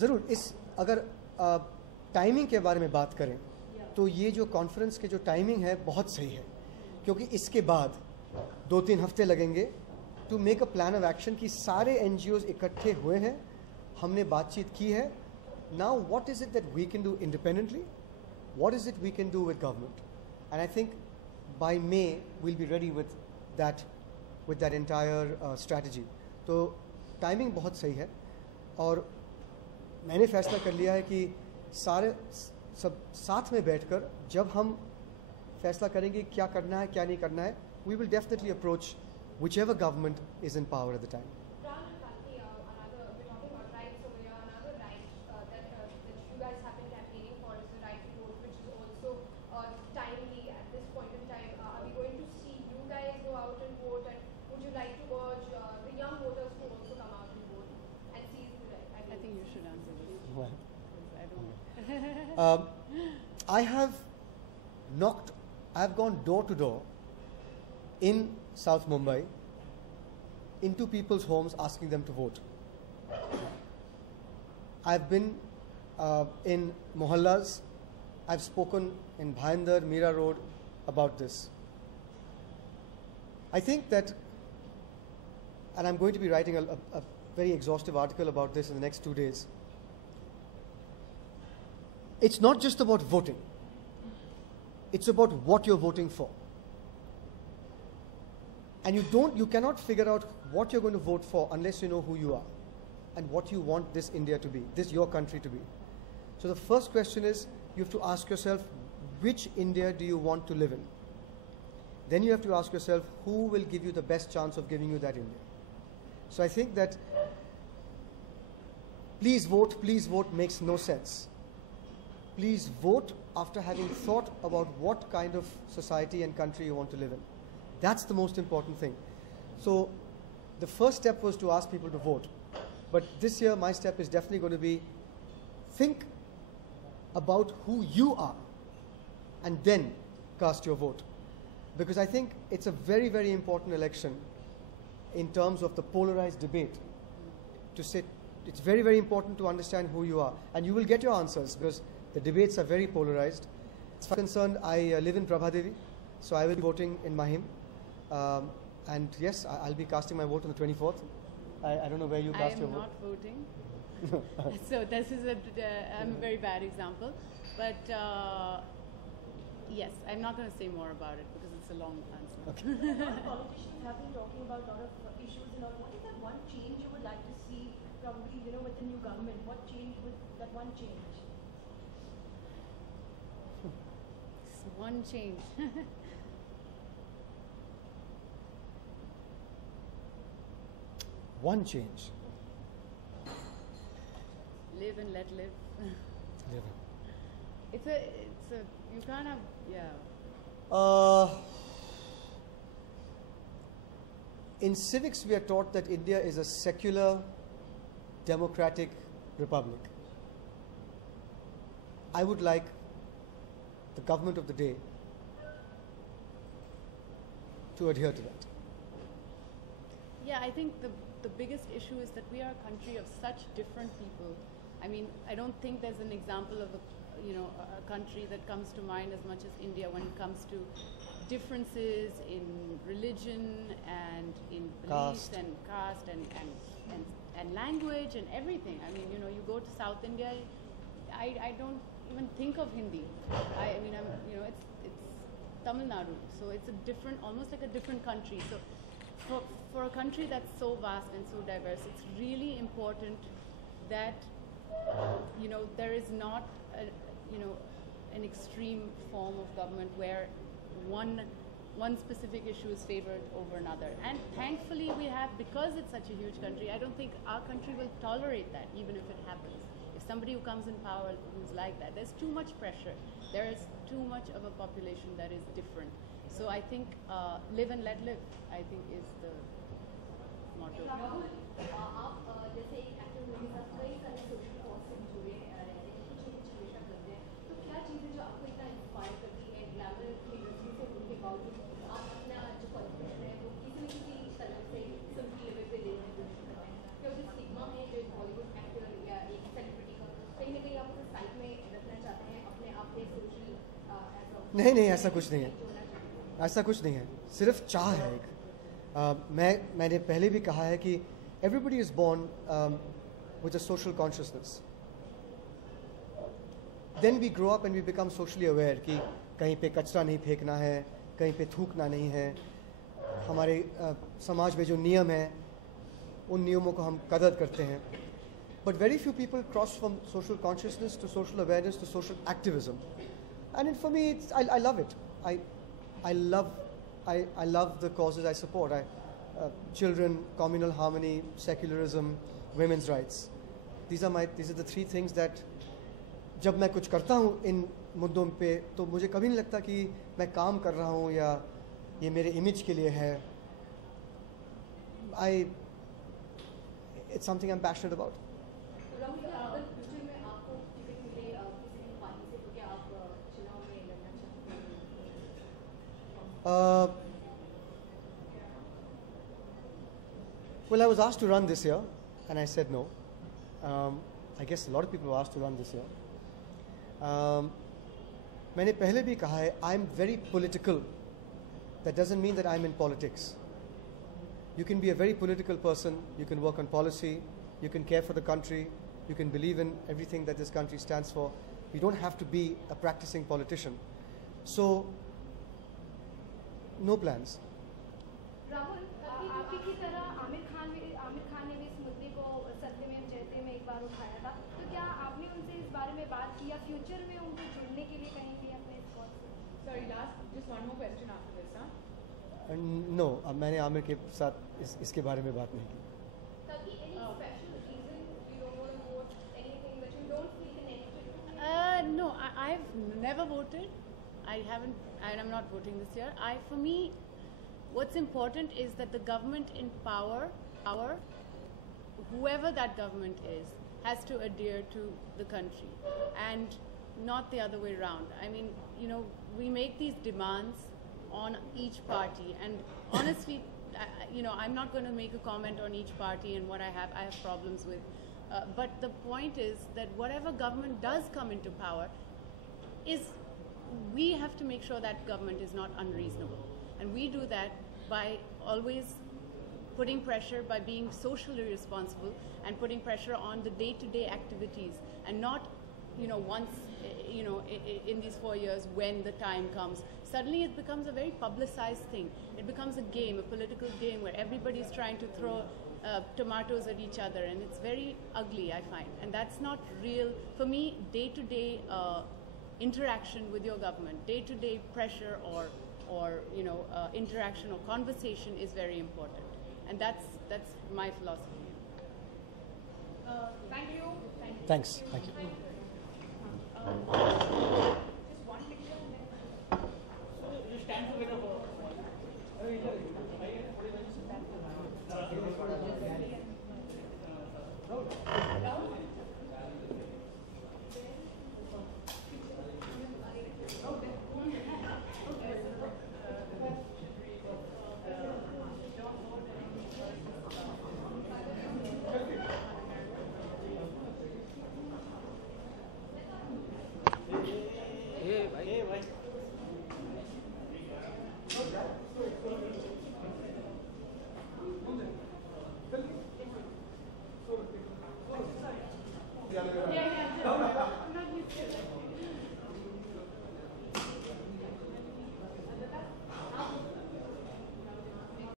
ज़रूर इस अगर टाइमिंग के बारे में बात करें तो ये जो कॉन्फ्रेंस के जो टाइमिंग है बहुत सही है, क्योंकि इसके बाद 2-3 हफ्ते लगेंगे to make a plan of action कि सारे NGOs इकट्ठे हुए हैं, हमने बातचीत की है. Now what is it that we can do independently, what is it we can do with government, and I think by May will be ready with that entire strategy. तो टाइमिंग बहुत सही है और मैंने फैसला कर लिया है कि सारे सब साथ में बैठकर जब हम फैसला करेंगे क्या करना है क्या नहीं करना है, we will definitely approach whichever government is in power at the time. We're talking about rights over here. Another right that you guys have been campaigning for is the right to vote, which is also timely at this point in time. Are we going to see you guys go out and vote? And would you like to urge the young voters to also come out and vote and seize the right? I think you should answer this. Well, I don't know. I have gone door to door in South Mumbai into people's homes asking them to vote. I've been in mohallas, I've spoken in Bhayandar, Mira Road about this. I think that, and I'm going to be writing a very exhaustive article about this in the next 2 days. It's not just about voting. It's about what you're voting for. And you cannot figure out what you're going to vote for unless you know who you are and what you want this India to be, your country to be. So the first question is, you have to ask yourself, which India do you want to live in? Then you have to ask yourself, who will give you the best chance of giving you that India? So I think that please vote makes no sense. Please vote after having thought about what kind of society and country you want to live in. That's the most important thing. So the first step was to ask people to vote. But this year my step is definitely going to be, think about who you are and then cast your vote. Because I think it's a very, very important election in terms of the polarized debate. It's very, very important to understand who you are. And you will get your answers because the debates are very polarized. As far as concerned, I live in Prabhadevi, so I will be voting in Mahim. And yes, I'll be casting my vote on the 24th. I don't know where you cast your vote. I am not voting. So this is a very bad example. But yes, I'm not going to say more about it because it's a long answer. Okay. Politicians have been talking about a lot of issues and all. What is that one change you would like to see probably, with the new government? What change would that one change? One change. One change. Live and let live. Live. It's a, you can't have, yeah. In civics, we are taught that India is a secular, democratic republic. I would like the government of the day to adhere to that. Yeah, I think the biggest issue is that we are a country of such different people. I mean, I don't think there's an example of a country that comes to mind as much as India when it comes to differences in religion and in beliefs Caste. and caste and language and everything. I mean, you go to South India, I don't even think of Hindi. I mean, it's Tamil Nadu, so it's a different, almost like a different country. So for a country that's so vast and so diverse, it's really important that there is not an extreme form of government where one specific issue is favored over another. And thankfully we have, because it's such a huge country, I don't think our country will tolerate that even if it happens. If somebody who comes in power who's like that, there's too much pressure. There is too much of a population that is different. So I think live and let live, I think, is the motto. आप जैसे एक actor होने के साथ कई सारे social cause से जुड़े रहते हैं, कुछ न कुछ हमेशा करते हैं, तो क्या चीज़ें जो आपको इतना इंस्पायर करती है ग्लैमर इंडस्ट्री से होने के बावजूद आप अपना जो कॉन्फिडेंस है वो किसी न किसी तरह से सिंपल लेवल पे देने की कोशिश करते हैं, क्योंकि स्टिग्मा है जो बॉलीवुड एक्टर या एक सेलिब्रिटी नहीं नहीं, ऐसा कुछ नहीं है, ऐसा कुछ नहीं है, सिर्फ चाह है एक। मैंने पहले भी कहा है कि everybody is born with a social consciousness, then we grow up and we become socially aware कि कहीं पे कचरा नहीं फेंकना है, कहीं पे थूकना नहीं है, हमारे समाज में जो नियम हैं उन नियमों को हम कदर करते हैं. But very few people cross from social consciousness to social awareness to social activism. And for me, I love it. I love the causes I support. Children, communal harmony, secularism, women's rights. These are the three things that जब मैं कुछ करता हूँ इन मुद्दों पे तो मुझे कभी नहीं लगता कि मैं काम कर रहा हूँ या ये मेरे इमेज के लिए है. It's something I'm passionate about. Rahul, अगर फ्यूचर में आपको टिकट मिले किसी भी पार्टी से तो क्या आप चुनाव में लड़ना चाहते हैं? Well, I was asked to run this year, and I said no. I guess a lot of people were asked to run this year. मैंने पहले भी कहा है, I'm very political. That doesn't mean that I'm in politics. You can be a very political person, you can work on policy, you can care for the country, you can believe in everything that this country stands for. You don't have to be a practicing politician. So, no plans. Rahul, आपकी की तरह आमिर खान ने भी इस मुद्दे को सत्य में जयते में एक बार उठाया था, तो क्या आपने उनसे इस बारे में बात की या फ्यूचर में उनको जुड़ने के लिए कहेंगे अपने इस कॉल से? Sorry, last, just one more question after this, huh? No, मैंने आमिर के साथ इसके बारे में बात नहीं की. Taki, any special reason you don't want to vote, anything that you don't feel connected to? No, I've never voted. I haven't, and I'm not voting this year. For me, what's important is that the government in power, whoever that government is, has to adhere to the country and not the other way around. I mean, we make these demands on each party, and honestly, I'm not going to make a comment on each party and what I have problems with. But the point is that whatever government does come into power, we have to make sure that government is not unreasonable. And we do that by always putting pressure, by being socially responsible and putting pressure on the day-to-day activities, and not, once, in these 4 years when the time comes. Suddenly it becomes a very publicized thing. It becomes a game, a political game where everybody is trying to throw tomatoes at each other, and it's very ugly, I find. And that's not real. For me, day-to-day interaction with your government, day-to-day pressure or interaction or conversation is very important. And that's my philosophy. Thank you. Thanks. Thank you. Just one picture and then. You stand for